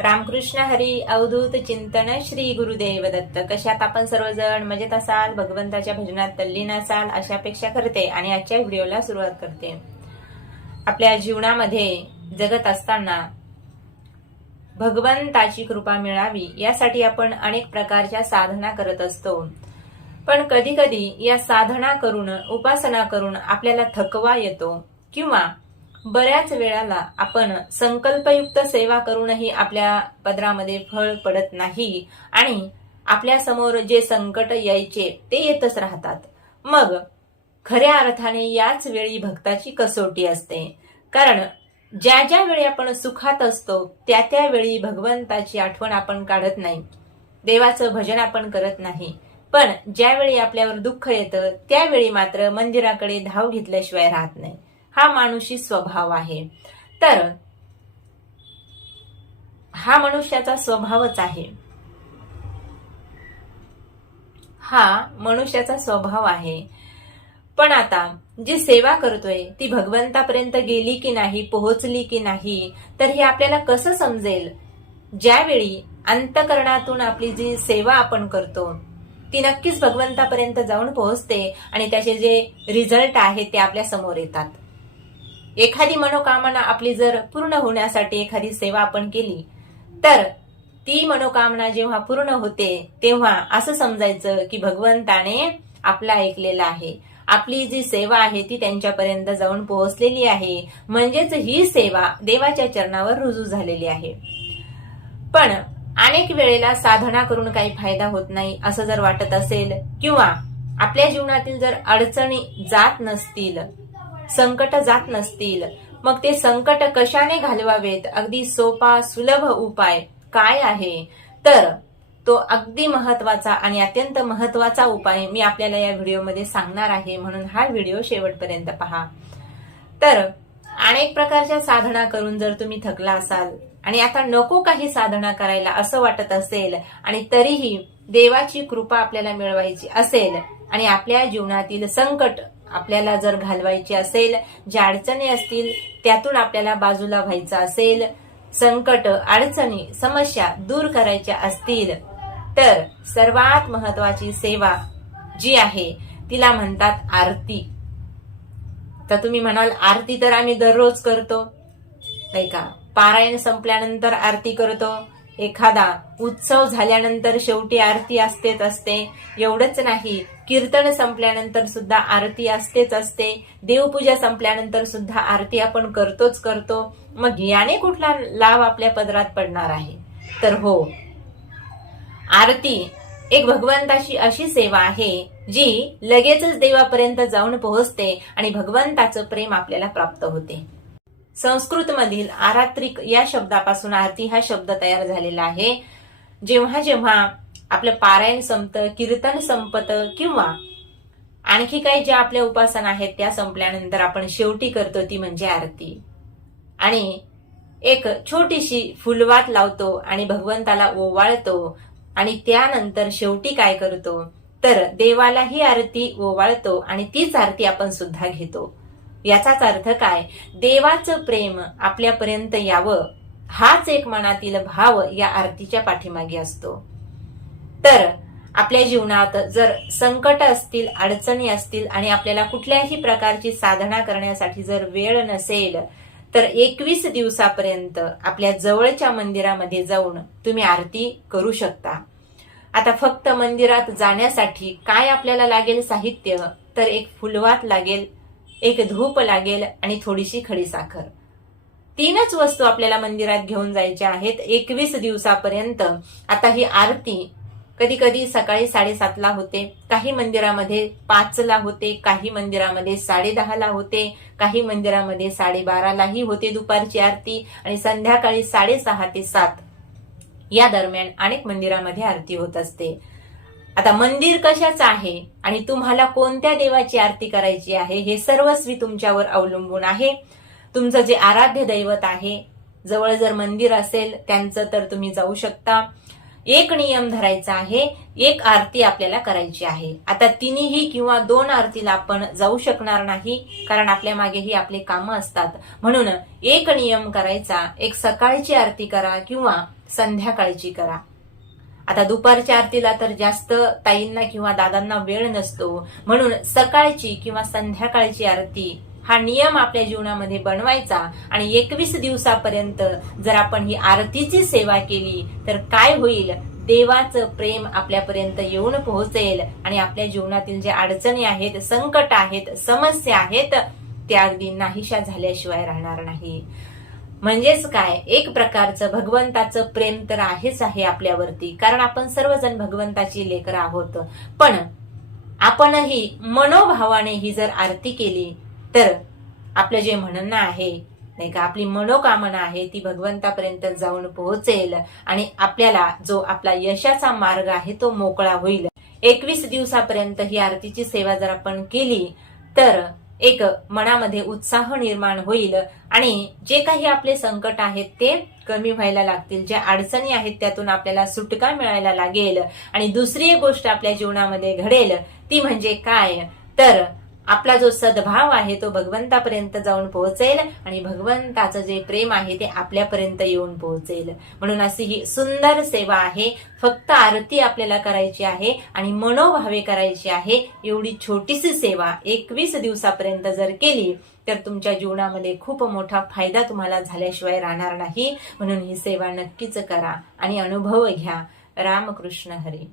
रामकृष्ण हरी अवधूत चिंतन श्री गुरुदेव दत्त. कशात आपण सर्वजण मजेत असाल, भगवंताच्या भजनात तल्लीन असाल अशा अपेक्षा करते आणि आजच्या व्हिडिओला सुरुवात करते. आपल्या जीवनामध्ये जगत असताना भगवंताची कृपा मिळावी यासाठी आपण अनेक प्रकारच्या साधना करत असतो. पण कधी कधी या साधना करून, उपासना करून आपल्याला थकवा येतो किंवा बऱ्याच वेळाला आपण संकल्पयुक्त सेवा करूनही आपल्या पदरामध्ये फळ पडत नाही आणि आपल्या समोर जे संकट यायचे ते येतच राहतात. मग खऱ्या अर्थाने याच वेळी भक्ताची कसोटी असते. कारण ज्या ज्या वेळी आपण सुखात असतो त्या त्या वेळी भगवंताची आठवण आपण काढत नाही, देवाचं भजन आपण करत नाही. पण ज्यावेळी आपल्यावर दुःख येतं त्यावेळी मात्र मंदिराकडे धाव घेतल्याशिवाय राहत नाही. हा मानुषी स्वभाव आहे. तर हा मनुष्याचा स्वभावच आहे. हा मनुष्याचा स्वभाव आहे. पण आता जी सेवा करतोय ती भगवंतापर्यंत गेली की नाही, पोहोचली की नाही, तर हे आपल्याला कसं समजेल? ज्यावेळी अंतःकरणातून आपली जी सेवा आपण करतो ती नक्कीच भगवंतापर्यंत जाऊन पोहोचते आणि त्याचे जे रिझल्ट आहेत ते आपल्या समोर येतात. एखादी मनोकामना आपली जर पूर्ण होण्यासाठी एखादी सेवा आपण केली तर ती मनोकामना जेव्हा पूर्ण होते तेव्हा असं समजायचं की भगवंताने आपला ऐकलेला आहे, आपली जी सेवा आहे ती त्यांच्यापर्यंत जाऊन पोहोचलेली आहे. म्हणजेच ही सेवा देवाच्या चरणावर रुजू झालेली आहे. पण अनेक वेळेला साधना करून काही फायदा होत नाही असं जर वाटत असेल किंवा आपल्या जीवनातील जर अडचणी जात नसतील, संकट जात नसतील, मग ते संकट कशाने घालवावेत? अगदी सोपा सुलभ उपाय काय आहे? तर तो अगदी महत्वाचा आणि अत्यंत महत्वाचा उपाय मी आपल्याला या व्हिडिओमध्ये सांगणार आहे. म्हणून हा व्हिडिओ शेवटपर्यंत पहा. तर अनेक प्रकारच्या साधना करून जर तुम्ही थकला असाल आणि आता नको काही साधना करायला असं वाटत असेल आणि तरीही देवाची कृपा आपल्याला मिळवायची असेल आणि आपल्या जीवनातील संकट आपल्याला जर घालवायची असेल, ज्या अडचणी असतील त्यातून आपल्याला बाजूला व्हायचं असेल, संकट, अडचणी, समस्या दूर करायच्या असतील, तर सर्वात महत्वाची सेवा जी आहे तिला म्हणतात आरती. तर तुम्ही म्हणाल आरती तर आम्ही दररोज करतो नाही का? पारायण संपल्यानंतर आरती करतो, एखादा उत्सव झाल्यानंतर शेवटी आरती असतेच असते. एवढंच नाही, कीर्तन संपल्यानंतर सुद्धा आरती असतेच असते, देवपूजा संपल्यानंतर सुद्धा आरती आपण करतोच करतो. मग याने कुठला लाभ आपल्या पदरात पडणार आहे? तर हो, आरती एक भगवंताची अशी सेवा आहे जी लगेचच देवापर्यंत जाऊन पोहोचते आणि भगवंताचं प्रेम आपल्याला प्राप्त होते. संस्कृत मधील आरात्रिक या शब्दापासून आरती हा शब्द तयार झालेला आहे. जेव्हा जेव्हा आपलं पारायण संपतं, कीर्तन संपतं किंवा आणखी काही ज्या आपल्या उपासना आहेत त्या संपल्यानंतर आपण शेवटी करतो ती म्हणजे आरती. आणि एक छोटीशी फुलवात लावतो आणि भगवंताला ओवाळतो आणि त्यानंतर शेवटी काय करतो तर देवाला ही आरती ओवाळतो आणि तीच आरती आपण सुद्धा घेतो. याचाच अर्थ काय? देवाचं प्रेम आपल्यापर्यंत यावं हाच एक मनातील भाव या आरतीच्या पाठीमागे असतो. तर आपल्या जीवनात जर संकट असतील, अडचणी असतील आणि आपल्याला कुठल्याही प्रकारची साधना करण्यासाठी जर वेळ नसेल तर 21 दिवसापर्यंत आपल्या जवळच्या मंदिरामध्ये जाऊन तुम्ही आरती करू शकता. आता फक्त मंदिरात जाण्यासाठी काय आपल्याला लागेल साहित्य? तर एक फुलवात लागेल, एक धूप लागेल आणि थोडीशी खडीसाखर. 3च वस्तू आपल्याला मंदिरात घेऊन जायच्या आहेत 21 दिवसापर्यंत. आता ही आरती कधी कधी सकाळी 7:30ला होते, काही मंदिरामध्ये 5ला होते, काही मंदिरामध्ये 10:30ला होते, काही मंदिरामध्ये 12:30लाही होते दुपारची आरती आणि संध्याकाळी 6:30 ते 7 या दरम्यान अनेक मंदिरामध्ये आरती होत असते. आता मंदिर कशाचं आहे आणि तुम्हाला कोणत्या देवाची आरती करायची आहे हे सर्वस्वी तुमच्यावर अवलंबून आहे. तुमचं जे आराध्य दैवत आहे, जवळ जर मंदिर असेल त्यांचं तर तुम्ही जाऊ शकता. एक नियम धरायचा आहे, एक आरती आपल्याला करायची आहे. आता तिन्ही किंवा 2 आरतीला आपण जाऊ शकणार नाही, कारण आपल्या मागेही आपले कामं असतात. म्हणून एक नियम करायचा, एक सकाळची आरती करा किंवा संध्याकाळची करा. आता दुपारच्या आरतीला तर जास्त ताईंना किंवा दादांना वेळ नसतो, म्हणून सकाळची किंवा संध्याकाळची आरती हा नियम आपल्या जीवनामध्ये बनवायचा. आणि 21 दिवसापर्यंत जर आपण ही आरतीची सेवा केली तर काय होईल, देवाचं प्रेम आपल्यापर्यंत येऊन पोहोचेल आणि आपल्या जीवनातील जे अडचणी आहेत, संकट आहेत, समस्या आहेत, त्या अगदी नाहीशा झाल्याशिवाय राहणार नाही. म्हणजेच काय, एक प्रकारचं भगवंताचं प्रेम तर आहेच आहे आपल्यावरती, कारण आपण सर्वजण भगवंताची लेकरं आहोत. पण आपणही मनोभावाने ही जर आरती केली तर आपलं जे म्हणणं आहे नाही का, आपली मनोकामना आहे ती भगवंतापर्यंत जाऊन पोहोचेल आणि आपल्याला जो आपला यशाचा मार्ग आहे तो मोकळा होईल. 21 दिवसापर्यंत ही आरतीची सेवा जर आपण केली तर एक मनामध्ये उत्साह निर्माण होईल आणि जे काही आपले संकट आहेत ते कमी व्हायला लागतील, ज्या अडचणी आहेत त्यातून आपल्याला सुटका मिळायला लागेल. आणि दुसरी एक गोष्ट आपल्या जीवनामध्ये घडेल ती म्हणजे काय, तर आपला जो सद्भाव आहे तो भगवंतापर्यंत जाऊन पोहोचेल आणि भगवंताचं जे प्रेम आहे ते आपल्यापर्यंत येऊन पोहोचेल. म्हणून अशी ही सुंदर सेवा आहे. फक्त आरती आपल्याला करायची आहे आणि मनोभावे करायची आहे. एवढी छोटीशी सेवा 21 दिवसापर्यंत जर केली तर तुमच्या जीवनामध्ये खूप मोठा फायदा तुम्हाला झाल्याशिवाय राहणार नाही. म्हणून ही सेवा नक्कीच करा आणि अनुभव घ्या. रामकृष्ण हरी.